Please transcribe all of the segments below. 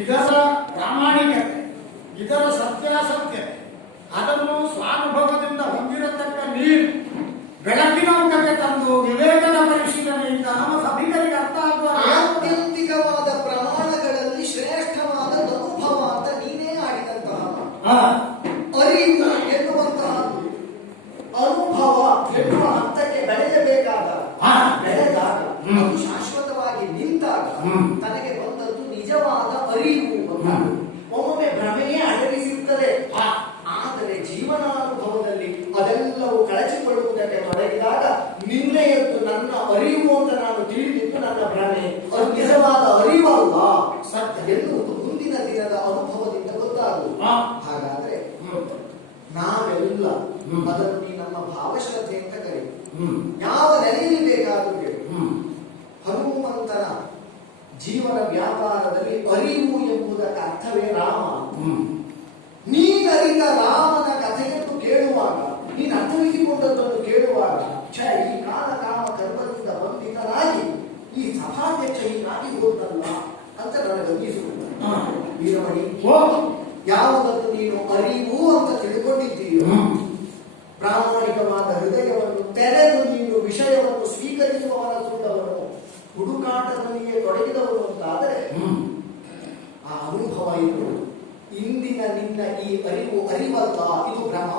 ಇದರ ಪ್ರಾಮಾಣಿಕತೆ, ಇದರ ಸತ್ಯಾಸತ್ಯತೆ, ಅದನ್ನು ಸ್ವಾನುಭವದಿಂದ ಹೊಂದಿರತಕ್ಕ ನೀರು ಬೆಳಕಿನ ಮುಖಕ್ಕೆ ತಂದು ವಿವೇಕದ ಪರಿಶೀಲನೆಯಿಂದ ನಮ್ಮ ಸಭಿಕರಿಗೆ ಅರ್ಥ ಆಗುವ ಆತ್ಯಂತಿಕವಾದ ಪ್ರಮಾಣಗಳಲ್ಲಿ ಶ್ರೇಷ್ಠವಾದ ಅನುಭವ ಅಂತ ನೀನೇ ಆಡಿದಂತಹ ಅರಿವು ಎನ್ನುವಂತಹ ಅನುಭವ ಎನ್ನುವ ಹಂತಕ್ಕೆ ಬೆಳೆಯಬೇಕಾದ ಬೆಳೆದಾಗ ಅದು ಶಾಶ್ವತವಾಗಿ ನಿಂತಾಗ ತನಗೆ ಬಂದದ್ದು ನಿಜವಾದ ಅರಿವು. ಒಮ್ಮೊಮ್ಮೆ ಭ್ರಮೆಯೇ ಅಡಗಿಸಿರುತ್ತದೆ, ಆದರೆ ಜೀವನಾನುಭವದಲ್ಲಿ ಅದೆಲ್ಲವೂ ಕಳಚಿಕೊಳ್ಳುವುದಕ್ಕೆ ತೊಡಗಿದಾಗ ನಿನ್ನೆಯದ್ದು ನನ್ನ ಅರಿವು ಅಂತ ನಾನು ತಿಳಿದಿದ್ದು ನನ್ನ ಭ್ರಮೆ, ಅದು ನಿಜವಾದ ಅರಿವಲ್ಲ ಸತ್ಯ ಎನ್ನುವುದು ಮುಂದಿನ ದಿನದ ಅನುಭವದಿಂದ ಗೊತ್ತಾಗುವುದು. ಹಾಗಾದ್ರೆ ನಾವೆಲ್ಲ ಅದನ್ನು ನೀ ನಮ್ಮ ಭಾವಶ್ರದ್ಧೆ ಅಂತ ಕರಿ, ಯಾವ ನೆಲೆಯಲ್ಲಿ ಬೇಕಾದರೂ ಕೇಳಿ. ಹನುಮಂತನ ಜೀವನ ವ್ಯಾಪಾರದಲ್ಲಿ ಅರಿವು ಎಂಬುದಕ್ಕೆ ಅರ್ಥವೇ ರಾಮ. ನೀನರಿತ ರಾಮನ ಕಥೆಯನ್ನು ಕೇಳುವಾಗ, ನೀನು ಅರ್ಥವಿಸಿಕೊಂಡದ್ದನ್ನು ಕೇಳುವಾಗ, ಈ ಕಾಲ ಕಾಮ ಕರ್ಮದಿಂದ ಬಂಧಿತನಾಗಿ ಈ ಸಭಾಧ್ಯಕ್ಷ ಹೀಗಾಗಿ ಹೋದಲ್ಲ ಅಂತ ನನಗನ್ನಿಸುವುದು. ವೀರಮಣಿ, ಯಾವುದನ್ನು ನೀನು ಅರಿವು ಅಂತ ತಿಳ್ಕೊಂಡಿದ್ದೀಯೋ, ಪ್ರಾಮಾಣಿಕವಾದ ಹೃದಯವನ್ನು ತೆರೆದು ನೀನು ವಿಷಯವನ್ನು ಸ್ವೀಕರಿಸುವವನ ಸುಳ್ಳವನು, ಹುಡುಕಾಟದಲ್ಲಿಯೇ ತೊಡಗಿದವನು ಅಂತಾದರೆ ಆ ಅನುಭವ ಇರುವುದು. ಇಂದಿನ ನಿನ್ನ ಈ ಅರಿವು ಅರಿವಲ್ಲ, ಇದು ಭ್ರಮ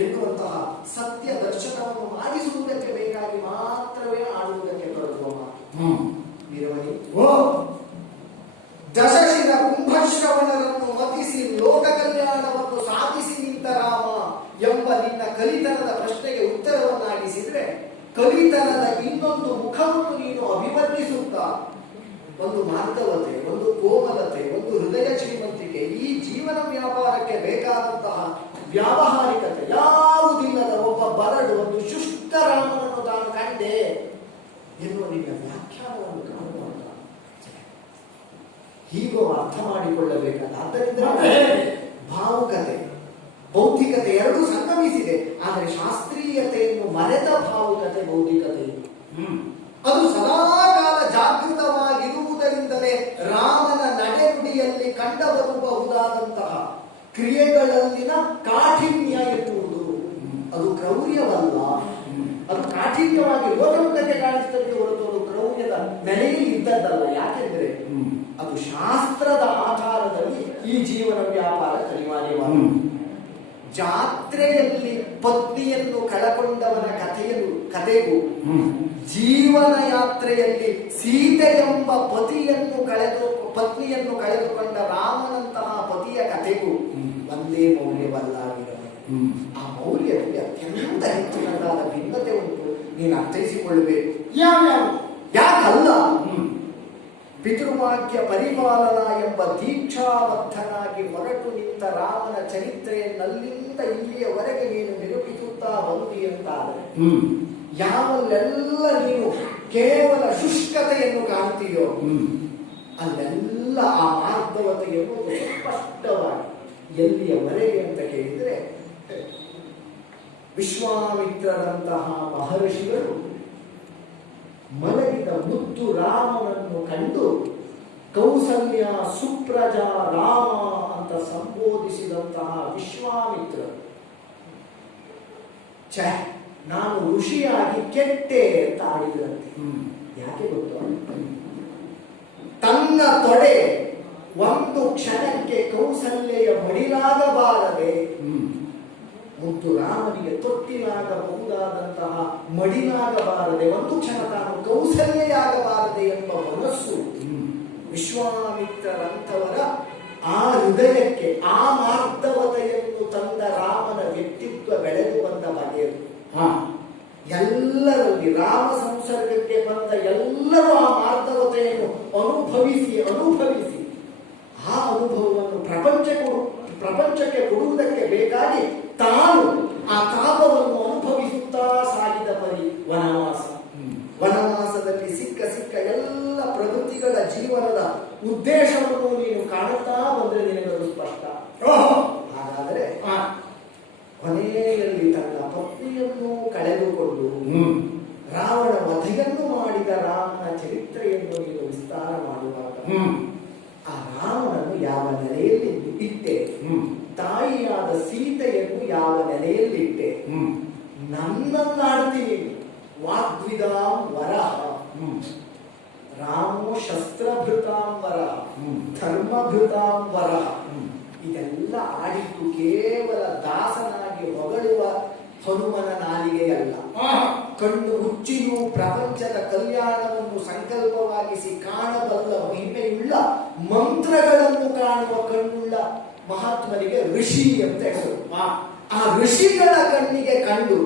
ಎನ್ನುವಂತಹ ಸತ್ಯ ದರ್ಶನವನ್ನು ಮಾಡಿಸುವುದಕ್ಕೆ ಬೇಕಾಗಿ ಮಾತ್ರವೇ ಆಡುವುದಕ್ಕೆ ತೊಡಗುವ ವೀರಮಣಿ. ದಶಶಿರ ಕುಂಭಶ್ರವಣರನ್ನು ಮತಿಸಿ ಲೋಕ ಕಲ್ಯಾಣವನ್ನು ಸಾಧಿಸಿ ನಿಂತ ರಾಮ ಎಂಬ ನಿನ್ನ ಕಲಿತನದ ಪ್ರಶ್ನೆಗೆ ಉತ್ತರವನ್ನಾಗಿಸಿದ್ರೆ, ಕಲಿತನದ ಇನ್ನೊಂದು ಮುಖವನ್ನು ನೀನು ಅಭಿವರ್ಣಿಸುತ್ತಾ ಒಂದು ಮಾರ್ಗವತೆ, ಒಂದು ಕೋಮಲತೆ, ಒಂದು ಹೃದಯ ಶ್ರೀಮಂತಿಕೆ, ಈ ಜೀವನ ವ್ಯಾಪಾರಕ್ಕೆ ಬೇಕಾದಂತಹ ವ್ಯಾವಹಾರಿಕತೆ ಯಾವುದಿಲ್ಲದ ಒಬ್ಬ ಬರಡು ಒಂದು ಶುಷ್ಕ ರಾಮನನ್ನು ತಾನು ಕಂಡೆ ಎನ್ನುವ ನಿನ್ನ ವ್ಯಾಖ್ಯಾನವನ್ನು ಕಾಣುವಂತ ಹೀಗೋ ಅರ್ಥ ಮಾಡಿಕೊಳ್ಳಬೇಕಾದ. ಆದ್ದರಿಂದ ಭಾವುಕತೆ ಬೌದ್ಧಿಕತೆ ಎರಡೂ ಸಂಗಮಿಸಿದೆ, ಆದರೆ ಶಾಸ್ತ್ರೀಯತೆಯನ್ನು ಮರೆತ ಭಾವುಕತೆ ಬೌದ್ಧಿಕತೆ. ಅದು ಸದಾಕಾಲ ಜಾಗೃತವಾಗಿರುವುದರಿಂದಲೇ ರಾಮನ ನಡೆನುಡಿಯಲ್ಲಿ ಕಂಡುಬರಬಹುದಾದಂತಹ ಕ್ರಿಯೆಗಳಲ್ಲಿನ ಕಾಠಿಣ್ಯ ಎನ್ನುವುದು ಅದು ಕ್ರೌರ್ಯವಲ್ಲ. ಅದು ಕಾಠಿಣ್ಯವಾಗಿ ಲೋಕಮುಖಕ್ಕೆ ಕಾಣಿಸ್ತದೆ ಹೊರತು ಅದು ಕ್ರೌರ್ಯದ ನೆಲೆಯಲ್ಲಿ ಇದ್ದದ್ದಲ್ಲ. ಯಾಕೆಂದ್ರೆ ಅದು ಶಾಸ್ತ್ರದ ಆಧಾರದಲ್ಲಿ ಈ ಜೀವನ ವ್ಯಾಪಾರ ಅನಿವಾರ್ಯವಾದ. ಜಾತ್ರೆಯಲ್ಲಿ ಪತ್ನಿಯನ್ನು ಕಳಕೊಂಡವನ ಕಥೆಗೂ ಜೀವನ ಯಾತ್ರೆಯಲ್ಲಿ ಸೀತೆ ಎಂಬ ಪತ್ನಿಯನ್ನು ಕಳೆದುಕೊಂಡ ರಾಮನಂತಹ ಪತಿಯ ಕಥೆಗೂ ಒಂದೇ ಮೌಲ್ಯವಲ್ಲಾಗಿರಬೇಕು. ಆ ಮೌಲ್ಯದಲ್ಲಿ ಅತ್ಯಂತ ಹೆಚ್ಚಿನದಾದ ಭಿನ್ನತೆ ಉಂಟು, ನೀನು ಅರ್ಥೈಸಿಕೊಳ್ಳಬೇಕು. ಯಾಕಲ್ಲ, ಪಿತೃವಾಕ್ಯ ಪರಿಪಾಲನಾ ಎಂಬ ದೀಕ್ಷಾಬದ್ಧನಾಗಿ ಹೊರಟು ನಿಂತ ರಾಮನ ಚರಿತ್ರೆಯನ್ನಲ್ಲಿಂದ ಇಲ್ಲಿಯವರೆಗೆ ನೀನು ನಿರೂಪಿಸುತ್ತಾ ಬಂದಿ ಅಂತಾದರೆ, ಯಾವಲ್ಲೆಲ್ಲ ನೀನು ಕೇವಲ ಶುಷ್ಕತೆಯನ್ನು ಕಾಣ್ತೀಯೋ ಅಲ್ಲೆಲ್ಲ ಆ ಮಾರ್ಧವತೆಯನ್ನು ಸ್ಪಷ್ಟವಾಗಿ ಎಲ್ಲಿಯವರೆಗೆ ಅಂತ ಕೇಳಿದರೆ, ವಿಶ್ವಾಮಿತ್ರರಂತಹ ಮಹರ್ಷಿಗಳು ಮಲಗಿದ ಮುದ್ದು ರಾಮನನ್ನು ಕಂಡು ಕೌಸಲ್ಯ ಸುಪ್ರಜಾ ರಾಮ ಅಂತ ಸಂಬೋಧಿಸಿದಂತಹ ವಿಶ್ವಾಮಿತ್ರರು ನಾನು ಋಷಿಯಾಗಿ ಕೆಟ್ಟೆ ಅಂತ ಆಡಿದ್ರಂತೆ. ಯಾಕೆ ಗೊತ್ತು? ತನ್ನ ತೊಡೆ ಒಂದು ಕ್ಷಣಕ್ಕೆ ಕೌಸಲ್ಯೆಯ ಮಡಿಲಾಗಬಾರದೆ, ಮುದ್ದು ರಾಮನಿಗೆ ತೊಟ್ಟಿಲಾಗಬಹುದಾದಂತಹ ಮಡಿಲಾಗಬಾರದೆ, ಒಂದು ಕ್ಷಣ ತಾನು ಕೌಸಲ್ಯೆಯಾಗಬಾರದೆ ಎಂಬ ಮನಸ್ಸು ವಿಶ್ವಾಮಿತ್ರರಂಥವರ ಆ ಹೃದಯಕ್ಕೆ ಆ ಮಾರ್ಧವತೆಯನ್ನು ತಂದ ರಾಮನ ವ್ಯಕ್ತಿತ್ವ ಬೆಳೆದು ಬಂದ ಬಗೆಯದು. ಎಲ್ಲರಲ್ಲಿ ರಾಮ ಸಂಸರ್ಗಕ್ಕೆ ಬಂದ ಎಲ್ಲರೂ ಆ ಮಾರ್ಧವತೆಯನ್ನು ಅನುಭವಿಸಿ ಆ ಅನುಭವವನ್ನು ಪ್ರಪಂಚಕ್ಕೆ ಕೊಡುವುದಕ್ಕೆ ಬೇಕಾಗಿ ತಾನು ಆ ತಾಪವನ್ನು ಅನುಭವಿಸುತ್ತಾ ಸಾಗಿದ ಪರಿ ವನವಾಸದಲ್ಲಿ ಸಿಕ್ಕ ಎಲ್ಲ ಪ್ರಕೃತಿಗಳ ಜೀವನದ ಉದ್ದೇಶವನ್ನು ನೀನು ಕಾಣುತ್ತಾ ಬಂದ್ರೆ ನಿನಗದು ಸ್ಪಷ್ಟ. ಹಾಗಾದರೆ ಕೊನೆಯಲ್ಲಿ ತನ್ನ ಪತ್ನಿಯನ್ನು ಕಳೆದುಕೊಂಡು ರಾವಣ ವಧೆಯನ್ನು ಮಾಡಿದ ರಾಮನ ಚರಿತ್ರೆಯನ್ನು ನೀನು ವಿಸ್ತಾರ ಮಾಡುವಾಗ ಆ ರಾಮನನ್ನು ಯಾವ ನೆಲೆಯಲ್ಲಿ ಇಟ್ಟೆ, ತಾಯಿಯಾದ ಸೀತೆಯನ್ನು ಯಾವ ನೆಲೆಯಲ್ಲಿಟ್ಟೆ, ನನ್ನನ್ನಾಡ್ತೀನಿ. ವಾಗ್ವಿದಾಂ ವರಹ, ರಾಮೋ ಶಸ್ತ್ರಭೃತಾಂ ವರಹ, ಧರ್ಮಭೃತಾಂ ವರಹ. ಇದೆಲ್ಲ ಆಡಿದ್ದು ಕೇವಲ ದಾಸನಾಗಿ ಹೊಗಳುವ ಹನುಮನ ನಾಲಿಗೆಯಲ್ಲ. ಕಣ್ಣು ಮುಚ್ಚಿಯೂ ಪ್ರಪಂಚದ ಕಲ್ಯಾಣವನ್ನು ಸಂಕಲ್ಪವಾಗಿಸಿ ಕಾಣಬಲ್ಲ ಮಹಿಮೆಯುಳ್ಳ ಮಂತ್ರಗಳನ್ನು ಕಾಣುವ ಕಣ್ಣುಳ್ಳ ಮಹಾತ್ಮನಿಗೆ ಋಷಿ ಅಂತ ಹೆಸರು. ಆ ಋಷಿಗಳ ಕಣ್ಣಿಗೆ ಕಂಡು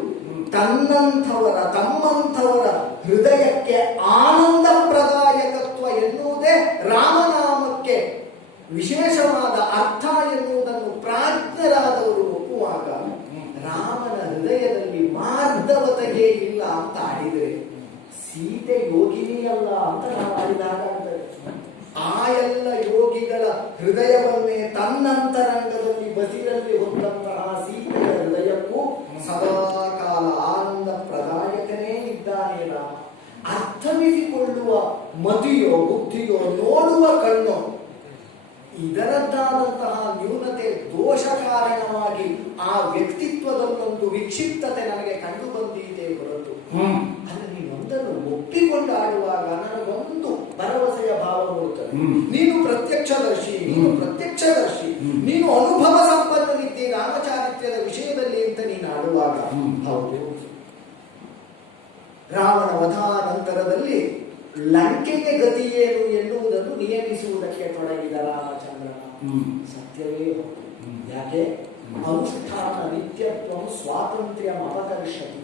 ತಮ್ಮಂಥವರ ಹೃದಯಕ್ಕೆ ಆನಂದ ಪ್ರದಾಯಕತ್ವ ಎನ್ನುವುದೇ ರಾಮನಾಮಕ್ಕೆ ವಿಶೇಷವಾದ ಅರ್ಥ ಎನ್ನುವುದನ್ನು ಪ್ರಾಜ್ಞರಾದವರು ಒಪ್ಪುವಾಗ ರಾಮನ ಹೃದಯದಲ್ಲಿ ಮಾರ್ಧವತೆಯೇ ಇಲ್ಲ ಅಂತ ಆಡಿದರೆ ಸೀತೆ ಯೋಗಿನಿಯಲ್ಲ ಅಂತ ನಾವು ಆಡಿದಾಗ ಆ ಎಲ್ಲ ಯೋಗಿಗಳ ಹೃದಯವನ್ನೇ ತನ್ನಂತರಂಗದಲ್ಲಿ ಬಸಿರಲ್ಲಿ ಹೊಂದಂತಹ ಸೀತೆಯ ಹೃದಯಕ್ಕೂ ಸದಾಕಾಲ ಆನಂದ ಪ್ರದಾಯಕನೇ ಇದ್ದಾನೆ ರಾಮ. ಅರ್ಥವಿಸಿಕೊಳ್ಳುವ ಮತಿಯೋ ಬುದ್ಧಿಯೋ ನೋಡುವ ಕಣ್ಣೋ ಇದರದ್ದಾದಂತಹ ನ್ಯೂನತೆ ದೋಷ ಕಾರಣವಾಗಿ ಆ ವ್ಯಕ್ತಿತ್ವದಲ್ಲೊಂದು ವಿಕ್ಷಿಪ್ತತೆ ನನಗೆ ಕಂಡು ಬಂದಿದೆ ಹೊರತು ಅಲ್ಲಿ ನೀನೊಂದನ್ನು ಒಪ್ಪಿಕೊಂಡು ಆಡುವಾಗ ನನಗೊಂದು ಭರವಸೆಯ ಭಾವ ಮೂಡುತ್ತದೆ. ನೀನು ಪ್ರತ್ಯಕ್ಷದರ್ಶಿ, ನೀನು ಅನುಭವ ಸಂಪನ್ನನಿದ್ದಿ ರಾಮಚಾರಿತ್ರ್ಯದ ವಿಷಯದಲ್ಲಿ ಅಂತ ನೀನು ಆಡುವಾಗ ಹೌದು. ರಾವಣ ವಧಾನಂತರದಲ್ಲಿ ಲಂಕೆಗೆ ಗತಿ ಏನು ಎನ್ನುವುದನ್ನು ನಿಯಮಿಸುವುದಕ್ಕೆ ತೊಡಗಿದ ರಾಮಚಂದ್ರನ. ಸತ್ಯವೇ ಹೌದು. ಯಾಕೆ? ಅನುಷ್ಠಾನ ನಿತ್ಯತ್ವ ಸ್ವಾತಂತ್ರ್ಯ ಅಪಕರ್ಷತಿ.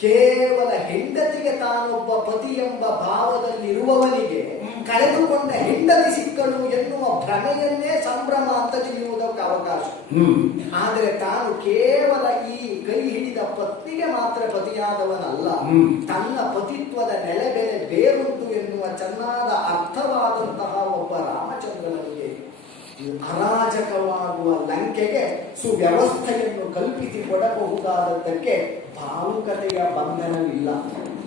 ಕೇವಲ ಹೆಂಡತಿಗೆ ತಾನೊಬ್ಬ ಪತಿ ಎಂಬ ಭಾವದಲ್ಲಿರುವವನಿಗೆ ಕಳೆದುಕೊಂಡ ಹೆಂಡತಿ ಸಿಕ್ಕಳು ಎನ್ನುವ ಭ್ರಮೆಯನ್ನೇ ಸಂಭ್ರಮ ಅಂತ ತಿಳಿಯುವುದಕ್ಕೆ ಅವಕಾಶ. ಆದರೆ ತಾನು ಕೇವಲ ಈ ಕೈ ಹಿಡಿದ ಪತ್ನಿಗೆ ಮಾತ್ರ ಪತಿಯಾದವನಲ್ಲ, ತನ್ನ ಪತಿತ್ವದ ನೆಲೆಬೆಲೆ ಬೇರುಂಟು ಎನ್ನುವ ಚೆನ್ನಾದ ಅರ್ಥವಾದಂತಹ ಒಬ್ಬ ರಾಮಚಂದ್ರನಿಗೆ ಅರಾಜಕವಾಗುವ ಲಂಕೆಗೆ ಸುವ್ಯವಸ್ಥೆಯನ್ನು ಕಲ್ಪಿಸಿಕೊಡಬಹುದಾದದ್ದಕ್ಕೆ ಭಾವುಕತೆಯ ಬಂಧನವಿಲ್ಲ.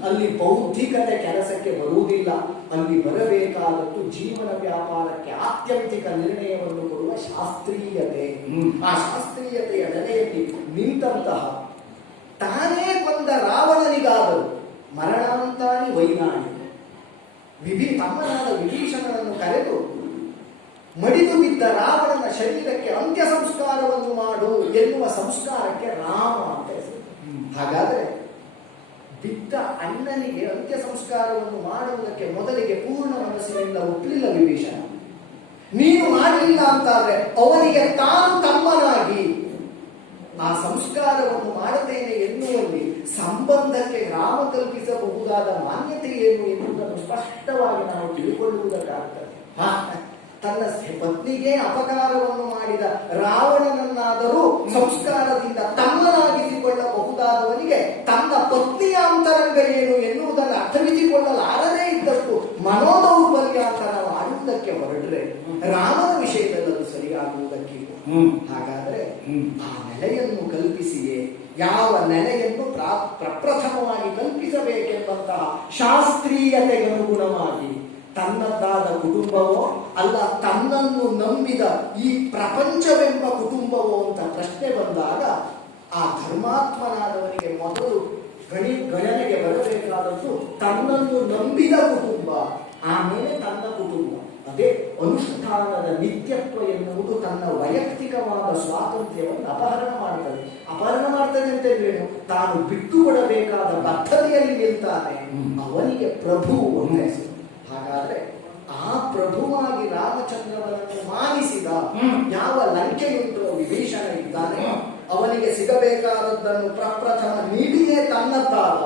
ಅಲ್ಲಿ ಬೌದ್ಧಿಕತೆ ಕೆಲಸಕ್ಕೆ ಬರುವುದಿಲ್ಲ. ಅಲ್ಲಿ ಬರಬೇಕಾದದ್ದು ಜೀವನ ವ್ಯಾಪಾರಕ್ಕೆ ಆತ್ಯಂತಿಕ ನಿರ್ಣಯವನ್ನು ಕೊಡುವ ಶಾಸ್ತ್ರೀಯತೆ. ಆ ಶಾಸ್ತ್ರೀಯತೆಯ ನೆಲೆಯಲ್ಲಿ ನಿಂತಹ ತಾನೇ ಕೊಂದ ರಾವಣನಿಗಾದರೂ ಮರಣಾಂತಾನಿ ವೈನಾಣಿ ತಮ್ಮನಾದ ವಿಭೀಷಣನನ್ನು ಕರೆದು ಮಡಿದು ಬಿದ್ದ ರಾವಣನ ಶರೀರಕ್ಕೆ ಅಂತ್ಯ ಸಂಸ್ಕಾರವನ್ನು ಮಾಡು ಎನ್ನುವ ಸಂಸ್ಕಾರಕ್ಕೆ ರಾಮ ಅಂತ ಹೆಸರು. ಹಾಗಾದ್ರೆ ಬಿದ್ದ ಅಣ್ಣನಿಗೆ ಅಂತ್ಯ ಸಂಸ್ಕಾರವನ್ನು ಮಾಡುವುದಕ್ಕೆ ಮೊದಲಿಗೆ ಪೂರ್ಣ ಮನಸ್ಸಿನಿಂದ ಒಪ್ಪಲಿಲ್ಲ ವಿಭೀಷಣ. ನೀನು ಮಾಡಲಿಲ್ಲ ಅಂತಾದ್ರೆ ಅವನಿಗೆ ತಾನು ತಮ್ಮನಾಗಿ ಆ ಸಂಸ್ಕಾರವನ್ನು ಮಾಡುತ್ತೇನೆ ಎನ್ನುವಲ್ಲಿ ಸಂಬಂಧಕ್ಕೆ ರಾಮ ಕಲ್ಪಿಸಬಹುದಾದ ಮಾನ್ಯತೆ ಏನು ಎನ್ನುವುದನ್ನು ಸ್ಪಷ್ಟವಾಗಿ ನಾವು ತಿಳ್ಕೊಳ್ಳುವುದಕ್ಕಾಗ್ತದೆ. ತನ್ನ ಪತ್ನಿಗೆ ಅಪಕಾರವನ್ನು ಮಾಡಿದ ರಾವಣನನ್ನಾದರೂ ಸಂಸ್ಕಾರದಿಂದ ತಮ್ಮನಾಗಿಸಿಕೊಳ್ಳಬಹುದಾದವನಿಗೆ ತನ್ನ ಪತ್ನಿಯ ಅಂತರಂಗ ಏನು ಎನ್ನುವುದನ್ನು ಅರ್ಥವಿಸಿಕೊಳ್ಳಲಾರದೇ ಇದ್ದಷ್ಟು ಮನೋದೌರ್ಬಲ್ಯ ಅಂತ ನಾವು ಆಡುವುದಕ್ಕೆ ಹೊರಟ್ರೆ ರಾಮನ ವಿಷಯದಲ್ಲಿ ಅದು ಸರಿಯಾಗುವುದಕ್ಕಿಲ್ಲ. ಹಾಗಾದ್ರೆ ಆ ನೆಲೆಯನ್ನು ಕಲ್ಪಿಸಿಯೇ ಯಾವ ನೆಲೆಯನ್ನು ಪ್ರಪ್ರಥಮವಾಗಿ ಕಲ್ಪಿಸಬೇಕೆಂಬಂತಹ ಶಾಸ್ತ್ರೀಯತೆಗನುಗುಣವಾಗಿ ತನ್ನದಾದ ಕುಟುಂಬವೋ ಅಲ್ಲ ತನ್ನನ್ನು ನಂಬಿದ ಈ ಪ್ರಪಂಚವೆಂಬ ಕುಟುಂಬವೋ ಅಂತ ಪ್ರಶ್ನೆ ಬಂದಾಗ ಆ ಧರ್ಮಾತ್ಮನಾದವನಿಗೆ ಮೊದಲು ಗಣನೆಗೆ ಬರಬೇಕಾದದ್ದು ತನ್ನನ್ನು ನಂಬಿದ ಕುಟುಂಬ, ಆಮೇಲೆ ತನ್ನ ಕುಟುಂಬ. ಅದೇ ಅನುಷ್ಠಾನದ ನಿತ್ಯತ್ವ ಎನ್ನುವುದು ತನ್ನ ವೈಯಕ್ತಿಕವಾದ ಸ್ವಾತಂತ್ರ್ಯವನ್ನು ಅಪಹರಣ ಮಾಡ್ತದೆ ಅಂತ ಹೇಳೇನು, ತಾನು ಬಿಟ್ಟು ಕೊಡಬೇಕಾದ ಬದ್ಧತೆಯಲ್ಲಿ ನಿಲ್ತಾನೆ, ಅವನಿಗೆ ಪ್ರಭು ಅಂತ ಹೆಸರು. ಹಾಗಾದ್ರೆ ಆ ಪ್ರಭುವಾಗಿ ರಾಮಚಂದ್ರನನ್ನು ಮಾನಿಸಿದ ಯಾವ ಲಂಕೆಯುಂಟು ವಿಭೀಷಣ ಇದ್ದಾನೆ, ಅವನಿಗೆ ಸಿಗಬೇಕಾದದ್ದನ್ನು ಪ್ರಪ್ರಥಮ ನೀಡಿಯೇ ತನ್ನದ್ದಾದ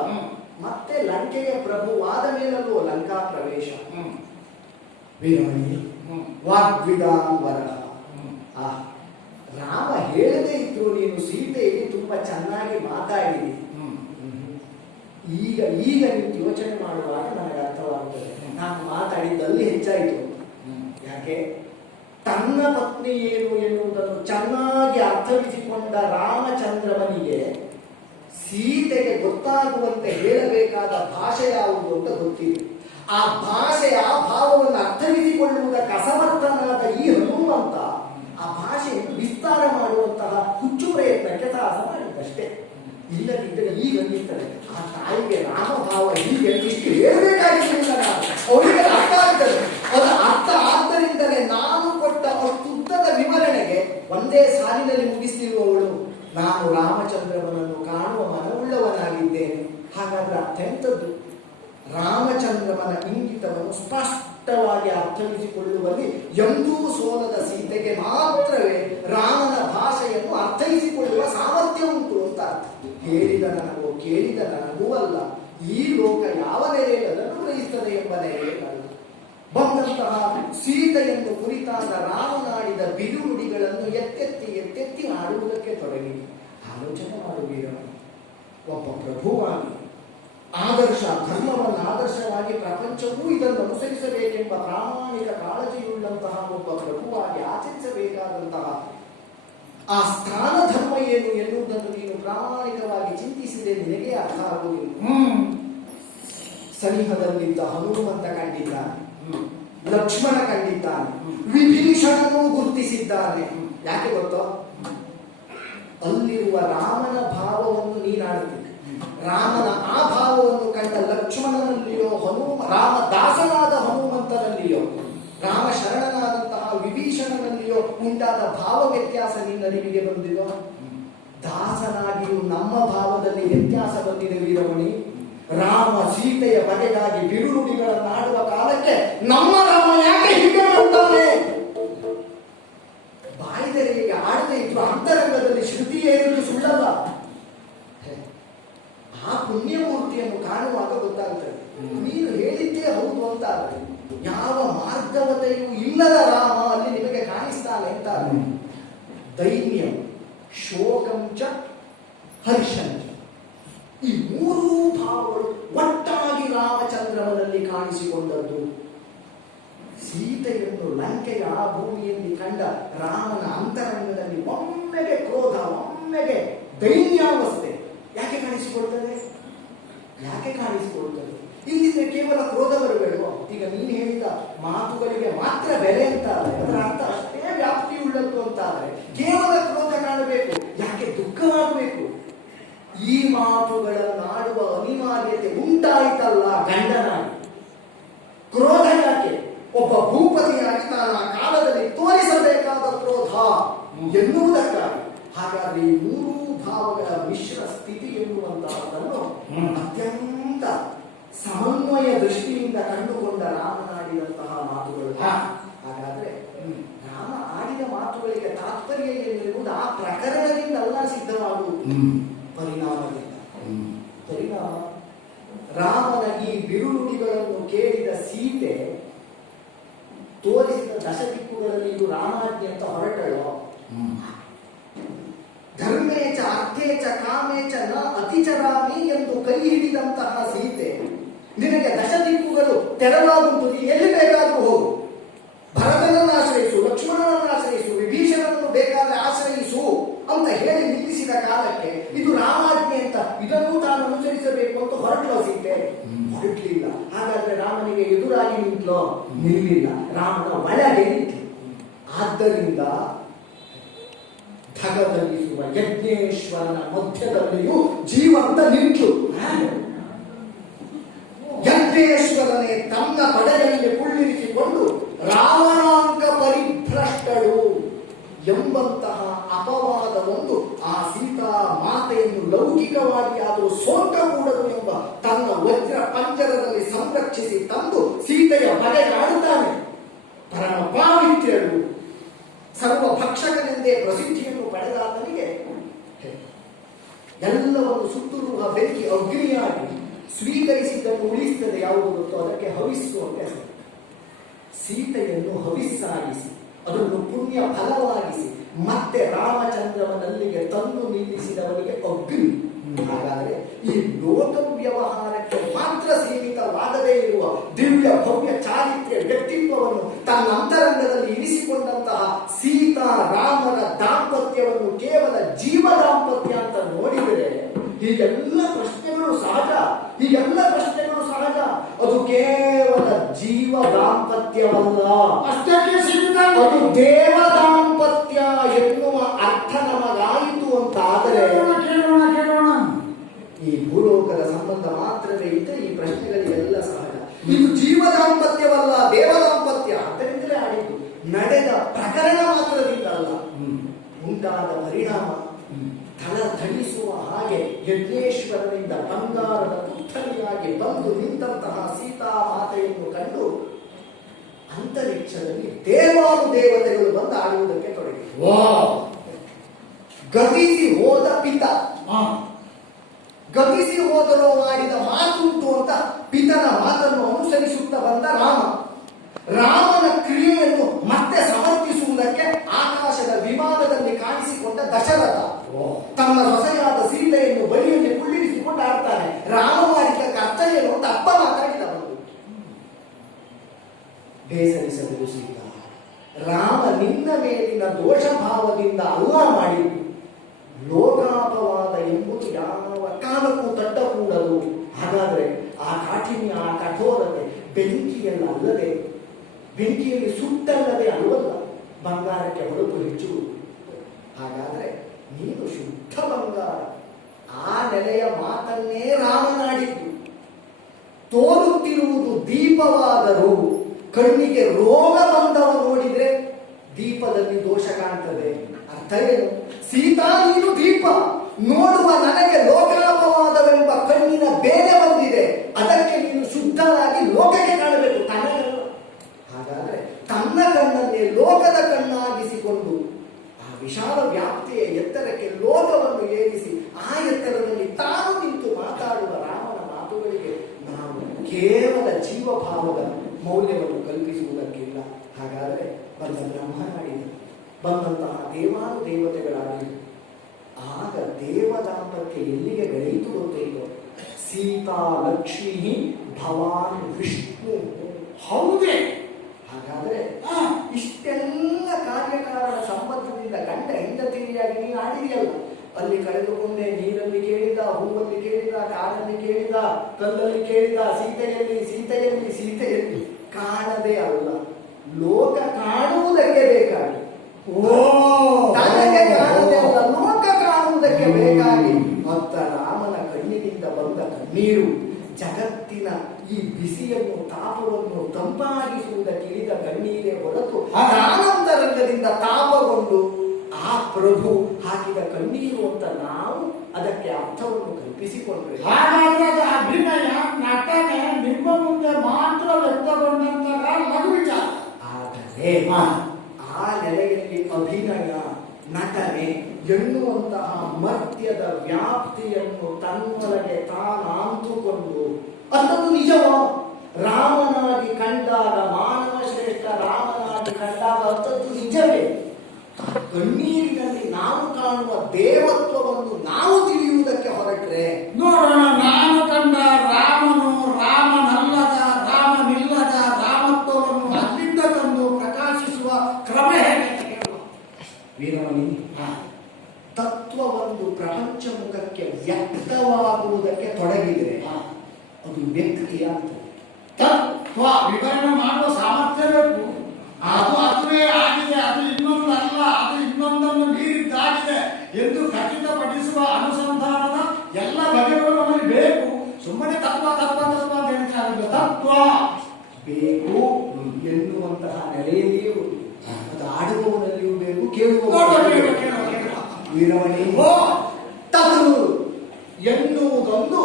ಮತ್ತೆ ಲಂಕೆಯ ಪ್ರಭುವಾದ ಮೇಲೂ ಲಂಕಾ ಪ್ರವೇಶ ವಿರಮಣಿ ವಾಗ್ವಿದಾಂಬರ. ರಾಮ ಹೇಳದೇ ಇದ್ರು ನೀನು ಸೀತೆಯಲ್ಲಿ ತುಂಬಾ ಚೆನ್ನಾಗಿ ಮಾತಾಡಿದಿ. ಈಗ ನೀನು ಯೋಚನೆ ಮಾಡುವಾಗ ನನಗೆ ಅರ್ಥವಾಗುತ್ತದೆ ನಾನು ಮಾತಾಡಿದ್ದಲ್ಲಿ ಹೆಚ್ಚಾಯಿತು. ಯಾಕೆ? ತನ್ನ ಪತ್ನಿ ಏನು ಎನ್ನುವುದನ್ನು ಚೆನ್ನಾಗಿ ಅರ್ಥವಿಸಿಕೊಂಡ ರಾಮಚಂದ್ರನಿಗೆ ಸೀತೆಗೆ ಗೊತ್ತಾಗುವಂತೆ ಹೇಳಬೇಕಾದ ಭಾಷೆ ಯಾವುದು ಅಂತ ಗೊತ್ತಿದೆ. ಆ ಭಾಷೆಯ ಭಾವವನ್ನು ಅರ್ಥವಿಸಿಕೊಳ್ಳುವುದಕ್ಕೆ ಅಸಮರ್ಥನಾದ ಈ ಇಲ್ಲದಿದ್ದರೆ ಈಗ ಅನ್ನಿಸ್ತಾರೆ ಆ ತಾಯಿಗೆ ರಾಮಭಾವ ಹೀಗೆ ಇಷ್ಟು ಹೇಳಬೇಕಾಗಿಲ್ಲ ಅವರಿಗೆ ಅರ್ಥ ಆಗ್ತದೆ. ಅದು ಅರ್ಥ ಆದ್ದರಿಂದಲೇ ನಾನು ಕೊಟ್ಟ ಅಷ್ಟುದ್ದದ ವಿವರಣೆಗೆ ಒಂದೇ ಸಾಲಿನಲ್ಲಿ ಮುಗಿಸಿರುವವಳು ನಾನು ರಾಮಚಂದ್ರನನ್ನು ಕಾಣುವ ಮನವುಳ್ಳವನಾಗಿದ್ದೇನೆ. ಹಾಗಾದ್ರೆ ಅತ್ಯಂತದ್ದು ರಾಮಚಂದ್ರನ ಇಂಗಿತವನ್ನು ಸ್ಪಷ್ಟವಾಗಿ ಅರ್ಥೈಸಿಕೊಳ್ಳುವಲ್ಲಿ ಎಂದೂ ಸೋಲದ ಸೀತೆಗೆ ಮಾತ್ರವೇ ರಾಮನ ಭಾಷೆಯನ್ನು ಅರ್ಥೈಸಿಕೊಳ್ಳುವ ಸಾಮರ್ಥ್ಯ ಉಂಟು ಅಂತ ಹೇಳಿದ ನನಗೂ ಕೇಳಿದ ನನಗೂ ಅಲ್ಲ, ಈ ಲೋಕ ಯಾವ ನೆಲೆಯಲ್ಲಿ ಅದನ್ನು ಗ್ರಹಿಸ್ತದೆ ಎಂಬ ನೆಲೆಯಲ್ಲ. ಬಂದಂತಹ ಸೀತೆಯನ್ನು ಕುರಿತಾದ ರಾಮನಾಡಿದ ಬಿರುನುಡಿಗಳನ್ನು ಎತ್ತೆತ್ತಿ ಆಡುವುದಕ್ಕೆ ತೊಡಗಿ ಆಲೋಚನೆ ಮಾಡುವೀರ. ಒಬ್ಬ ಪ್ರಭುವಾಗಿ ಆದರ್ಶ ಧರ್ಮವನ್ನು ಆದರ್ಶವಾಗಿ ಪ್ರಪಂಚವೂ ಇದನ್ನು ಅನುಸರಿಸಬೇಕೆಂಬ ಪ್ರಾಮಾಣಿಕ ಕಾಳಜಿಯುಳ್ಳಂತಹ ಒಬ್ಬ ಪ್ರಭುವಾಗಿ ಆಚರಿಸಬೇಕಾದಂತಹ ಆ ಸ್ಥಾನ ಧರ್ಮ ಏನು ಎನ್ನುವುದನ್ನು ನೀನು ಪ್ರಾಮಾಣಿಕವಾಗಿ ಚಿಂತಿಸಿದೆ, ನಿನಗೆ ಅರ್ಥ ಆಗುವುದಿಲ್ಲ. ಸನಿಹದಲ್ಲಿದ್ದ ಹನುಮಂತ ಕಂಡಿದ್ದಾನೆ, ಲಕ್ಷ್ಮಣ ಕಂಡಿದ್ದಾನೆ, ವಿಭೀಷಣನೂ ಗುರುತಿಸಿದ್ದಾನೆ. ಯಾಕೆ ಗೊತ್ತೋ? ಅಲ್ಲಿರುವ ರಾಮನ ಭಾವವನ್ನು ನೀನಾಡುತ್ತೀನಿ. ರಾಮನ ಆ ಭಾವವನ್ನು ಕಂಡ ಲಕ್ಷ್ಮಣನಲ್ಲಿಯೋ ರಾಮದಾಸನಾದ ಹನುಮಂತನಲ್ಲಿಯೋ ರಾಮ ಶರಣನಾದಂತಹ ವಿಭೀಷಣನಲ್ಲಿಯೋ ಉಂಟಾದ ಭಾವ ವ್ಯತ್ಯಾಸ ನಿನ್ನರಿಗೆ ಬಂದಿರೋ? ದಾಸನಾಗಿಯೂ ನಮ್ಮ ಭಾವದಲ್ಲಿ ವ್ಯತ್ಯಾಸ ಬಂದಿದೆ ವೀರಮಣಿ. ರಾಮ ಸೀತೆಯ ಬಗೆಗಾಗಿ ಬಿರುನುಡಿಗಳನ್ನಾಡುವ ಕಾಲಕ್ಕೆ ನಮ್ಮ ರಾಮ ಯಾಕೆ ಹೀಗೆ ಮಾಡ್ತಾನೆ? ಬಾಯಿದರಿಗೆ ಆಡದೆ ಇದ್ರು ಅಂತರಂಗದಲ್ಲಿ ಶ್ರುತಿ ಏರುವುದು ಸುಳ್ಳಲ್ಲ. ಆ ಪುಣ್ಯಮೂರ್ತಿಯನ್ನು ಕಾಣುವಾಗ ಗೊತ್ತಾಗ್ತದೆ ನೀನು ಹೇಳಿದ್ದೇ ಹೌದು ಅಂತ. ಯಾವ ಮಾರ್ಗವತೆಯೂ ಇಲ್ಲದ ರಾಮ ಅಲ್ಲಿ ನಿಮಗೆ ಕಾಣಿಸ್ತಾನೆ ಅಂತ. ದೈನ್ಯಂ ಶೋಕಂಚ ಹರ್ಷಂಚ ಈ ಮೂರೂ ಭಾವಗಳು ಒಟ್ಟಾಗಿ ರಾಮಚಂದ್ರನಲ್ಲಿ ಕಾಣಿಸಿಕೊಂಡದ್ದು. ಸೀತೆಯನ್ನು ಲಂಕೆಯ ಆ ಭೂಮಿಯಲ್ಲಿ ಕಂಡ ರಾಮನ ಅಂತರಂಗದಲ್ಲಿ ಒಮ್ಮೆಗೆ ಕ್ರೋಧ, ಒಮ್ಮೆಗೆ ದೈನ್ಯಾವಸ್ಥೆ ಯಾಕೆ ಕಾಣಿಸಿಕೊಳ್ತದೆ? ಇಲ್ಲಿಂದ ಕೇವಲ ಕ್ರೋಧ ಬರಬೇಡುವ. ಈಗ ನೀನು ಹೇಳಿದ ಮಾತುಗಳಿಗೆ ಮಾತ್ರ ಬೆಲೆ ಅಂತಾರೆ, ಅದರ ಅರ್ಥ ಅಷ್ಟೇ ವ್ಯಾಪ್ತಿಯುಳ್ಳದ್ದು ಅಂತಾರೆ. ಕೇವಲ ಕ್ರೋಧ ಕಾಣಬೇಕು, ಯಾಕೆ ದುಃಖವಾಗಬೇಕು? ಈ ಮಾತುಗಳನ್ನಾಡುವ ಅನಿವಾರ್ಯತೆ ಉಂಟಾಯಿತಲ್ಲ ಗಂಡನಾಗಿ. ಕ್ರೋಧ ಯಾಕೆ? ಒಬ್ಬ ಭೂಪತಿಯಾಗಿ ನಾನು ಆ ಕಾಲದಲ್ಲಿ ತೋರಿಸಬೇಕಾದ ಕ್ರೋಧ ಎನ್ನುವುದಕ್ಕಾಗಿ. ಹಾಗಾದ್ರೆ ಈ ಮೂರೂ ಭಾವಗಳ ಮಿಶ್ರ ಸ್ಥಿತಿ ಎನ್ನುವಂತಹದನ್ನು ಅತ್ಯಂತ ಸಮನ್ವಯ ದೃಷ್ಟಿಯಿಂದ ಕಂಡುಕೊಂಡ ರಾಮನಾಡಿದಂತಹ ಮಾತುಗಳು. ಹಾಗಾದ್ರೆ ರಾಮ ಆಡಿದ ಮಾತುಗಳಿಗೆ ತಾತ್ಪರ್ಯ ಏನಿರುವುದು ಆ ಪ್ರಕರಣದಿಂದ ಅಲ್ಲ ಸಿದ್ಧವಾಗುವುದು, ಪರಿಣಾಮದಿಂದ. ಪರಿಣಾಮ ರಾಮನ ಈ ಬಿರುನುಡಿಗಳನ್ನು ಕೇಳಿದ ಸೀತೆ ತೋರಿಸಿದ ದಶದಿಕ್ಕುಗಳಲ್ಲಿ ಇದು ರಾಮಾಜ್ಞೆ ಅಂತ ಹೊರಟಳು. ಧರ್ಮೇಚ ಅರ್ಥೇಚ ಕಾಮೇಚ ನ ಅತಿಚರಾಮಿ ಎಂದು ಕೈ ಹಿಡಿದಂತಹ ಸೀತೆ ನಿನಗೆ ದಶದಿಕ್ಕುಗಳು ತೆರವಾಗುವುದು, ಎಲ್ಲಿ ಬೇಕಾದರೂ ಹೋಗು, ಭರತನನ್ನು ಆಶ್ರಯಿಸು, ಲಕ್ಷ್ಮಣನನ್ನು ಆಶ್ರಯಿಸು, ವಿಭೀಷಣನನ್ನು ಬೇಕಾದ್ರೆ ಆಶ್ರಯಿಸು ಅಂತ ಹೇಳಿ ನಿಲ್ಲಿಸಿದ ಕಾಲಕ್ಕೆ ಇದು ರಾಮಾಜ್ಞೆ ಅಂತ ಇದನ್ನು ತಾನು ಅನುಸರಿಸಬೇಕು ಅಂತ ಹೊರಟಲೋ ಸೀತೆ? ಹೊರಟಲಿಲ್ಲ. ಹಾಗಾದ್ರೆ ರಾಮನಿಗೆ ಎದುರಾಗಿ ನಿಂತಲೋ? ನಿಲ್ಲಿಲ್ಲ, ರಾಮನ ಒಳಗೆ ನಿಂತಲು. ಆದ್ದರಿಂದ ಧಗಧಗಿಸುವ ಯಜ್ಞೇಶ್ವರನ ಮಧ್ಯದಲ್ಲಿಯೂ ಜೀವಂತ ನಿಂತು ಯಜ್ಞೇಶ್ವರನೇ ತನ್ನ ಪಡೆಯಲ್ಲಿ ಕುಳ್ಳಿರಿಸಿಕೊಂಡು ರಾವಣಾಂಕ ಪರಿಭ್ರಷ್ಟಳು ಎಂಬಂತಹ ಅಪವಾದವೊಂದು ಆ ಸೀತಾ ಮಾತೆಯನ್ನು ಲೌಕಿಕವಾಗಿ ಆದರೂ ಸೋಂಕಕೂಡದು ಎಂಬ ತನ್ನ ವಜ್ರ ಪಂಜರದಲ್ಲಿ ಸಂರಕ್ಷಿಸಿ ತಂದು ಸೀತೆಯ ಬಗೆಗಾಡುತ್ತಾನೆ. ಪರಮ ಪಾವಿತ್ರ್ಯಳು, ಸರ್ವ ಭಕ್ಷಕನೆಂದೇ ಪ್ರಸಿದ್ಧಿಯನ್ನು ಪಡೆದಾತನಿಗೆ ಎಲ್ಲವನ್ನು ಸುತ್ತುರುವ ಬೆಂಕಿ ಅಗ್ನಿಯಾಗಿ ಸ್ವೀಕರಿಸಿದ್ದನ್ನು ಉಳಿಸುತ್ತದೆ. ಯಾವುದು ಗೊತ್ತೋ ಅದಕ್ಕೆ ಹವಿಸ್ಸು ಅಂತ ಹೆಸರು. ಸೀತೆಯನ್ನು ಹವಿಸ್ಸಾಗಿಸಿ ಅದನ್ನು ಪುಣ್ಯ ಫಲವಾಗಿಸಿ ಮತ್ತೆ ರಾಮಚಂದ್ರವನಲ್ಲಿಗೆ ತಂದು ನಿಲ್ಲಿಸಿದವನಿಗೆ ಅಗ್ನಿ. ಹಾಗಾದರೆ ಈ ಲೋಕ ವ್ಯವಹಾರಕ್ಕೆ ಮಾತ್ರ ಸೀಮಿತವಾಗದೇ ಇರುವ ದಿವ್ಯ ಭವ್ಯ ಚಾರಿತ್ರ್ಯ ವ್ಯಕ್ತಿತ್ವವನ್ನು ತನ್ನ ಅಂತರಂಗದಲ್ಲಿ ಇರಿಸಿಕೊಂಡಂತಹ ಸೀತಾ ರಾಮನ ದಾಂಪತ್ಯವನ್ನು ಕೇವಲ ಜೀವ ದಾಂಪತ್ಯ ಅಂತ ನೋಡಿದರೆ ಹೀಗೆಲ್ಲ ಪ್ರಶ್ನೆಗಳು ಸಹಜ. ಅದು ಕೇವಲ ಜೀವ ದಾಂಪತ್ಯವಲ್ಲ, ಅಷ್ಟಕ್ಕೆ ಸೀಮಿತ, ಅದು ದೇವ ದಾಂಪತ್ಯ ಎನ್ನುವ ಅರ್ಥ ನಮಗಾಯಿತು ಅಂತಾದರೆ ಕೇಳೋಣ ಸಂಬಂಧ ಮಾತ್ರವೇ ಇದ್ದರೆ ಈ ಪ್ರಶ್ನೆಗಳಿಗೆಲ್ಲ ಸಹಜ. ಇದು ಜೀವ ದಾಂಪತ್ಯವಲ್ಲ, ದೇವ ದಾಂಪತ್ಯ. ಅದರಿಂದಲೇ ಆಡಿದ್ದು. ನಡೆದ ಪ್ರಕರಣ ಮಾತ್ರದಿಂದ ಅಲ್ಲ, ಉಂಟಾದ ಪರಿಣಾಮ ತಳ ಧರಿಸುವ ಹಾಗೆ ಯಜ್ಞೇಶ್ವರನಿಂದ ಬಂಗಾರದ ಪುತ್ಥಳಿಯಾಗಿ ಬಂದು ನಿಂತಹ ಸೀತಾ ಮಾತೆಯನ್ನು ಕಂಡು ಅಂತರಿಕ್ಷದಲ್ಲಿ ದೇವಾನುದೇವತೆಗಳು ಬಂದು ಆಡುವುದಕ್ಕೆ ತೊಡಗಿದರು. ಗತಿಸಿ ಹೋದ ಪಿತ, ಗತಿಸಿ ಹೋದರೋ ಮಾಡಿದ ಮಾತುಂಟು ಅಂತ ಪಿತನ ಮಾತನ್ನು ಅನುಸರಿಸುತ್ತಾ ಬಂದ ರಾಮ. ರಾಮನ ಕ್ರಿಯೆಯನ್ನು ಮತ್ತೆ ಸಮರ್ಥಿಸುವುದಕ್ಕೆ ಆಕಾಶದ ವಿಮಾನದಲ್ಲಿ ಕಾಣಿಸಿಕೊಂಡ ದಶರಥ ತನ್ನ ಸೊಸೆಯಾದ ಸೀತೆಯನ್ನು ಬಳಿಯಲ್ಲಿ ಕುಳ್ಳಿರಿಸಿಕೊಂಡು ಆಡ್ತಾನೆ. ರಾಮ ಮಾಡಿದ ಕರ್ತವ್ಯನು ಅಂತ ಅಪ್ಪ ಮಾತಾಡಿದ ಬಂದು ಬೇಸರಿಸಲು ಸೀತಾ, ರಾಮ ನಿನ್ನ ಮೇಲಿನ ದೋಷ ಭಾವದಿಂದ ಅಲ್ಲ ಮಾಡಿದ್ದು. ಲೋಕಾಪವಾದ ಎಂಬುದು ಯಾವ ಕಾಲಕ್ಕೂ ತಟ್ಟಕೂಡದು. ಹಾಗಾದ್ರೆ ಆ ಕಾಠಿಣ್ಯ, ಆ ಕಠೋರತೆ ಬೆಂಕಿಯಲ್ಲ ಅಲ್ಲದೆ, ಬೆಂಕಿಯಲ್ಲಿ ಸುಟ್ಟಲ್ಲದೆ ಅಲ್ಲವಲ್ಲ ಬಂಗಾರಕ್ಕೆ ಹೊರತು ಹೆಚ್ಚುವುದು. ಹಾಗಾದ್ರೆ ನೀನು ಶುದ್ಧ ಬಂಗಾರ. ಆ ನೆಲೆಯ ಮಾತನ್ನೇ ರಾಮನಾಡಿದ್ದು. ತೋರುತ್ತಿರುವುದು ದೀಪವಾದರೂ ಕಣ್ಣಿಗೆ ರೋಗ ಬಂದವ ನೋಡಿದ್ರೆ ದೀಪದಲ್ಲಿ ದೋಷ ಕಾಣ್ತದೆ. ಅರ್ಥ ಏನು? ಸೀತಾ ನೀನು ದೀಪ, ನೋಡುವ ನನಗೆ ಲೋಕಾಪವಾದವೆಂಬ ಕಣ್ಣಿನ ಬೇರೆ ಬಂದಿದೆ. ಅದಕ್ಕೆ ನೀನು ಶುದ್ಧನಾಗಿ ಲೋಕಕ್ಕೆ ಕಾಣಬೇಕು, ತನ್ನಲ್ಲ. ಹಾಗಾದ್ರೆ ತನ್ನ ಕಣ್ಣನ್ನೇ ಲೋಕದ ಕಣ್ಣಾಗಿಸಿಕೊಂಡು ಆ ವಿಶಾಲ ವ್ಯಾಪ್ತಿಯ ಎತ್ತರಕ್ಕೆ ಲೋಕವನ್ನು ಏರಿಸಿ ಆ ಎತ್ತರದಲ್ಲಿ ತಾನು ನಿಂತು ಮಾತಾಡುವ ರಾಮನ ಮಾತುಗಳಿಗೆ ನಾವು ಕೇವಲ ಜೀವಭಾವದ ಮೌಲ್ಯವನ್ನು ಕಲ್ಪಿಸುವುದಕ್ಕಿಲ್ಲ. ಹಾಗಾದ್ರೆ ಬಂದ ಬ್ರಹ್ಮನಾಡಿದರು, ಬಂದಂತಹ ದೇವಾನುದೇವತೆಗಳಾಡಿದರು. ಆಗ ದೇವ ದಾಂಪತ್ಯ ಎಲ್ಲಿಗೆ ಬೆಳೆಯಿತು ಗೊತ್ತೇನೋ? ಸೀತಾ ಲಕ್ಷ್ಮೀ ಭವಾನ್ ವಿಷ್ಣು. ಹೌದೇ? ಹಾಗಾದ್ರೆ ಇಷ್ಟೆಲ್ಲ ಕಾರ್ಯಕಾರಣ ಸಂಬಂಧದಿಂದ ಗಂಡ ಹೆಂಡತಿಯಾಗಿ ನೀನು ಆಡಿದೆಯಲ್ಲ. ಅಲ್ಲಿ ಕಳೆದುಕೊಂಡೆ, ನೀರಲ್ಲಿ ಕೇಳಿದ, ಹೂವಲ್ಲಿ ಕೇಳಿದ, ಕಾರಲ್ಲಿ ಕೇಳಿದ, ಕಲ್ಲಲ್ಲಿ ಕೇಳಿದ, ಸೀತೆಯಲ್ಲಿ ಸೀತೆಯಲ್ಲಿ ಸೀತೆಯಲ್ಲಿ ಕಾಣದೆ ಅಲ್ಲ, ಲೋಕ ಕಾಣುವುದಕ್ಕೆ ಬೇಕಾಗಿ. ತನಗೆ ಕಾಣದೆ ಅಲ್ಲ, ಲೋಕ ಕಾಣುವುದಕ್ಕೆ ಬೇಕಾಗಿ ಮತ್ತ ರಾಮನ ಕಣ್ಣಿನಿಂದ ಬಂದ ಕಣ್ಣೀರು ಜಗತ್ತಿನ ಈ ಬಿಸಿಯನ್ನು, ತಾಪವನ್ನು ತಂಪಾಗಿಸುವುದಕ್ಕೆ ಇಳಿದ ಕಣ್ಣೀರೇ ಹೊರತು ಆನಂದರಂಗದಿಂದ ತಾಪಗೊಂಡು ಆ ಪ್ರಭು ಹಾಕಿದ ಕಣ್ಣೀರು ಅಂತ ನಾವು ಅದಕ್ಕೆ ಅರ್ಥವನ್ನು ಕಲ್ಪಿಸಿಕೊಂಡ್ರೆ, ಹಾಗಾದ್ರೆ ಅದು ಅಭಿನಯ, ನಟನೆ ನಿಮ್ಮ ಮುಂದೆ ಮಾತ್ರ ವ್ಯಕ್ತಗೊಂಡಂತಹ ಲಘು ವಿಚಾರ. ಆದರೆ ಆ ನೆಲೆಯಲ್ಲಿ ಅಭಿನಯ, ನಟನೆ ಎನ್ನುವಂತಹ ಮರ್ತ್ಯದ ವ್ಯಾಪ್ತಿಯನ್ನು ತನ್ನೊಳಗೆ ತಾನಾಂತುಕೊಂಡು ಅಂಥದ್ದು ನಿಜವ. ರಾಮನಾಗಿ ಕಂಡಾಗ, ಮಾನವ ಶ್ರೇಷ್ಠ ರಾಮನಾಗಿ ಕಂಡಾಗ ಅಂಥದ್ದು ನಿಜವೇ. ಕಣ್ಣೀರಿನಲ್ಲಿ ನಾವು ಕಾಣುವ ದೇವತ್ವವನ್ನು ನಾವು ತಿಳಿಯುವುದಕ್ಕೆ ಹೊರಟ್ರೆ ನೋಡೋಣ, ನಾನು ಕಂಡ ರಾಮನು ರಾಮನಲ್ಲದ, ರಾಮನಿಲ್ಲದ ರಾಮತ್ವವನ್ನು ಅಲ್ಲಿಂದ ತಂದು ಪ್ರಕಾಶಿಸುವ ಕ್ರಮ ಹೇಗೆ? ವೀರಮಣಿ, ತತ್ವವೊಂದು ಪ್ರಪಂಚ ಮುಖಕ್ಕೆ ವ್ಯಕ್ತವಾಗುವುದಕ್ಕೆ ತೊಡಗಿದರೆ ಅದು ವ್ಯಕ್ತಿ ಆಗ್ತದೆ. ತತ್ವ ವಿವರಣೆ ಮಾಡುವ ಸಾಮರ್ಥ್ಯ ಬೇಕು. ಅದು ಅದುವೇ ಆಗಿದೆ, ಅದು ಇನ್ನೊಂದು ಅಲ್ಲ, ಅದು ಇನ್ನೊಂದನ್ನು ಮೀರಿದ್ದಾಗಿದೆ ಎಂದು ಖಚಿತಪಡಿಸುವ ಅನುಸಂಧಾನದ ಎಲ್ಲ ಬಗೆಗಳು ನಮಗೆ ಬೇಕು. ಸುಮ್ಮನೆ ತತ್ವ ತತ್ವ ತತ್ವ ಅಂತ ಹೇಳಿದ್ರೆ ತತ್ವ ಬೇಕು ಎನ್ನುವಂತಹ ನೆಲೆಯಲ್ಲಿಯೂ ಅದು ಆಡುವವನಲ್ಲಿಯೂ ಬೇಕು, ಕೇಳುವ ವೀರಮಣಿ. ತತ್ ಎನ್ನುವುದೊಂದು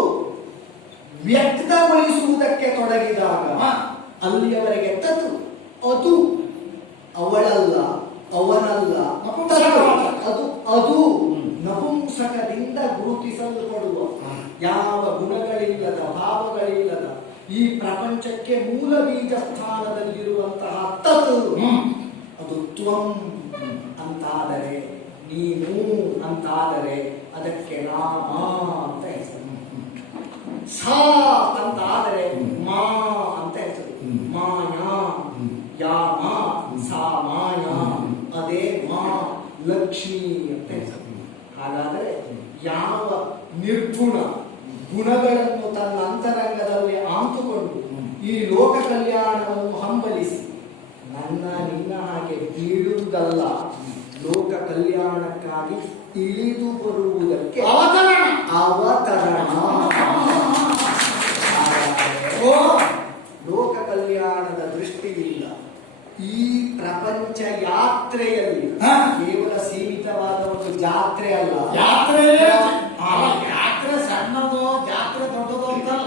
ವ್ಯಕ್ತಗೊಳಿಸುವುದಕ್ಕೆ ತೊಡಗಿದಾಗ ಅಲ್ಲಿಯವರೆಗೆ ತತ್ ಅದು ಅವಳಲ್ಲ, ಅವನಲ್ಲ, ಅದು ಅದು ನಪುಂಸಕದಿಂದ ಗುರುತಿಸಲ್ಪಡುವ ಯಾವ ಗುಣಗಳಿಲ್ಲದ, ಭಾವಗಳಿಲ್ಲದ ಈ ಪ್ರಪಂಚಕ್ಕೆ ಮೂಲ ಬೀಜ ಸ್ಥಾನದಲ್ಲಿರುವಂತಹ ತತ್ ಅದು ತ್ವಂ ಅಂತಾದರೆ, ನೀನು ಅಂತಾದರೆ ಅದಕ್ಕೆ ರಾಮ ಅಂತ ಹೆಸರು. ಸಾ ಅಂತಾದರೆ ಮಾ ಅಂತ ಹೆಸರು. ಮಾಯಾ, ಯಾಮ, ಸಾ ಮಾಯಾ, ಅದೇ ಮಾ ಲಕ್ಷ್ಮಿ ಅಂತ ಹೆಸರು. ಹಾಗಾದರೆ ಯಾವ ನಿರ್ಗುಣ ಗುಣಗಳನ್ನು ತನ್ನ ಅಂತರಂಗದಲ್ಲಿ ಆಂತುಕೊಂಡು ಈ ಲೋಕ ಕಲ್ಯಾಣವನ್ನು ಹಂಬಲಿಸಿ ನನ್ನ ನಿನ್ನ ಹಾಗೆ ಬೀಳುವುದಲ್ಲ, ಲೋಕ ಕಲ್ಯಾಣಕ್ಕಾಗಿ ಇಳಿದು ಬರುವುದಕ್ಕೆ ಅವತರಣ ಓ ಲೋಕ ಕಲ್ಯಾಣದ ದೃಷ್ಟಿಯಿಂದ ಈ ಪ್ರಪಂಚ ಯಾತ್ರೆಯಲ್ಲಿ ಹಾ. ಕೇವಲ ಸೀಮಿತವಾದ ಒಂದು ಜಾತ್ರೆ ಅಲ್ಲ. ಯಾತ್ರೆ ಯಾತ್ರೆ ಸಣ್ಣದು ಜಾತ್ರೆ ದೊಡ್ಡದು ಅಂತಲ್ಲ.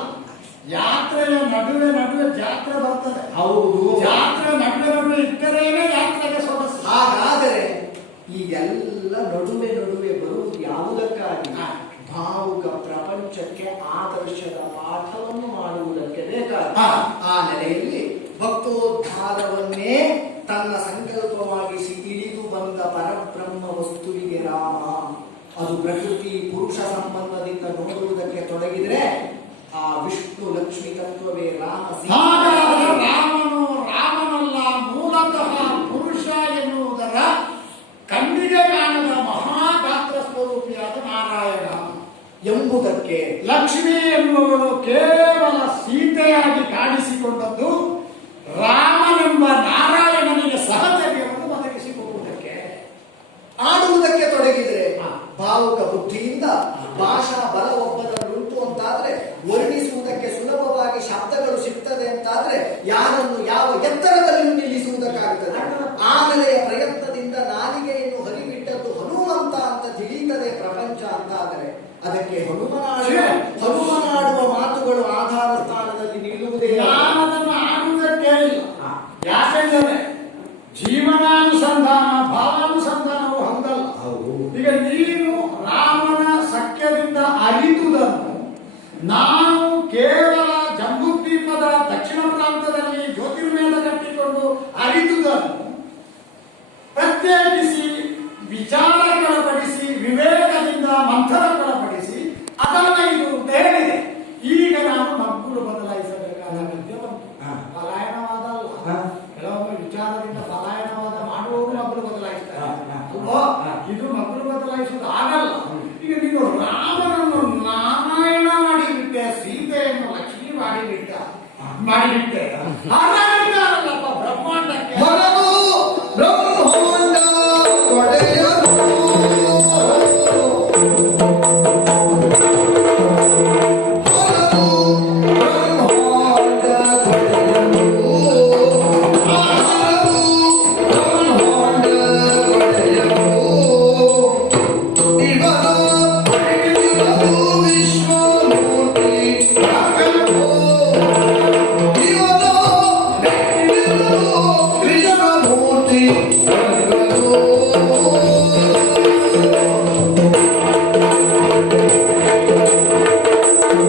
ಯಾತ್ರೆಯ ನಡುವೆ ನಡುವೆ ಜಾತ್ರೆ ಬರ್ತದೆ. ಹೌದು. ಜಾತ್ರೆ ನಡುವೆ ಇಟ್ಟರೇನೆ ಯಾತ್ರೆಗೆ ಸೊಗಸು. ಹಾಗಾದರೆ ಈಗೆಲ್ಲ ನಡುವೆ ನಡುವೆ ಬರುವುದು ಯಾವುದಕ್ಕಾಗಿ? ಹಾ. ಭಾವುಕ ಪ್ರಪಂಚಕ್ಕೆ ಆದರ್ಶದ ಪಾಠವನ್ನು ಮಾಡುವುದಕ್ಕೆ ಬೇಕಾದ ಹಾ. ಆ ನೆಲೆಯಲ್ಲಿ ಭಕ್ತೋದ್ಧಾರವನ್ನೇ ತನ್ನ ಸಂಕಲ್ಪವಾಗಿಸಿ ಇಳಿದು ಬಂದ ಪರಬ್ರಹ್ಮ ವಸ್ತುವಿಗೆ ರಾಮ. ಅದು ಪ್ರಕೃತಿ ಪುರುಷ ಸಂಬಂಧದಿಂದ ನೋಡುವುದಕ್ಕೆ ತೊಡಗಿದರೆ ಆ ವಿಷ್ಣು ಲಕ್ಷ್ಮಿ ತತ್ವವೇ ರಾಮ. ಹಾಗಾದರೆ ರಾಮನು ರಾಮನಲ್ಲ, ಮೂಲತಃ ಪುರುಷ ಎನ್ನುವುದರ ಕಣ್ಣಿಗೆ ಕಾಣದ ಮಹಾಗಾತ್ರ ಸ್ವರೂಪಿಯಾದ ನಾರಾಯಣ ಎಂಬುದಕ್ಕೆ ಲಕ್ಷ್ಮಿ ಎನ್ನುವಳು ಕೇವಲ ಸೀತೆಯಾಗಿ ಕಾಣಿಸಿಕೊಂಡದ್ದು ರಾಮನೆಂಬ ನಾರಾಯಣನಿಗೆ ಸಹಚರ್ಯವನ್ನು ಒದಗಿಸಿಕೊಡುವುದಕ್ಕೆ. ಆಡುವುದಕ್ಕೆ ತೊಡಗಿದರೆ ಹಾ. ಭಾವುಕ ಬುದ್ಧಿಯಿಂದ ಭಾಷಾ ಬಲ ಒಬ್ಬದಲ್ಲುಂಟು ಅಂತಾದ್ರೆ, ವರ್ಣಿಸುವುದಕ್ಕೆ ಸುಲಭವಾಗಿ ಶಬ್ದಗಳು ಸಿಗ್ತದೆ ಅಂತಾದ್ರೆ ಯಾರನ್ನು ಯಾವ ಎತ್ತರದಲ್ಲಿ ನಿಲ್ಲಿಸುವುದಕ್ಕಾಗುತ್ತದೆ. ಆನೆಲೆಯ ಪ್ರಯತ್ನದಿಂದ ನಾಲಿಗೆಯನ್ನು ಹರಿಬಿಟ್ಟದ್ದು ಹನುಮಂತ ಅಂತ ತಿಳಿಯುತ್ತದೆ ಪ್ರಪಂಚ ಅಂತಾದರೆ ಅದಕ್ಕೆ ಹನುಮನಾಡುವ ಮಾತುಗಳು ಆಧಾರ ಸ್ಥಾನದಲ್ಲಿ ನಿಲ್ಲುವುದೇ. ನಾನದನ್ನು ಆಡುವುದಕ್ಕೆ ಇಲ್ಲ. ಯಾಕೆಂದರೆ ಜೀವನಾನುಸಂಧಾನ ಭಾವಾನುಸಂಧಾನವು ಹೌದಲ್ಲ. ಈಗ ನೀನು ರಾಮನ ಸಖ್ಯದಿಂದ ಅರಿತುದನ್ನು ನಾನು ಕೇವಲ ಜಂಬೂದ್ವೀಪದ ದಕ್ಷಿಣ ಪ್ರಾಂತದಲ್ಲಿ ಜ್ಯೋತಿರ್ಮೇಧ ಕಟ್ಟಿಕೊಂಡು ಅರಿತುದನ್ನು ಪ್ರತ್ಯೇಕಿಸಿ ವಿಚಾರಗೊಳಪಡಿಸಿ ವಿವೇಕದಿಂದ ಮಂಥನಗೊಳಪಡಿಸಿ ಅದನ್ನ ಇದು ಅಂತ ಹೇಳಿದೆ. ಈಗ ನಾನು ಮಗ್ಗುಲು ಬದಲಾಯಿಸಬೇಕಾದ ಅಗತ್ಯ ಬಂತು. ಪಲಾಯನವಾದ ಅಲ್ಲ, ಕೆಲವೊಮ್ಮೆ ವಿಚಾರದಿಂದ ಪಲಾಯನವಾದ ಮಾಡುವವರು ಮಗ್ಗುಲು ಬದಲಾಯಿಸ್ತಾರೆ ಅಲ್ವಾ? ಇದು ಮಗ್ಗುಲು ಬದಲಾಯಿಸುವುದು ಆಗಲ್ಲ. ಈಗ ನೀನು ರಾಮನನ್ನು ನಾರಾಯಣ ಮಾಡಿಬಿಟ್ಟೆ, ಸೀತೆಯನ್ನು ಲಕ್ಷ್ಮಿ ಮಾಡಿಬಿಟ್ಟೆ. ಅಲ್ಲಪ್ಪ ಬ್ರಹ್ಮಾಂಡಕ್ಕೆ ಬ್ರಹ್ಮಾಂಡ Krishna Murti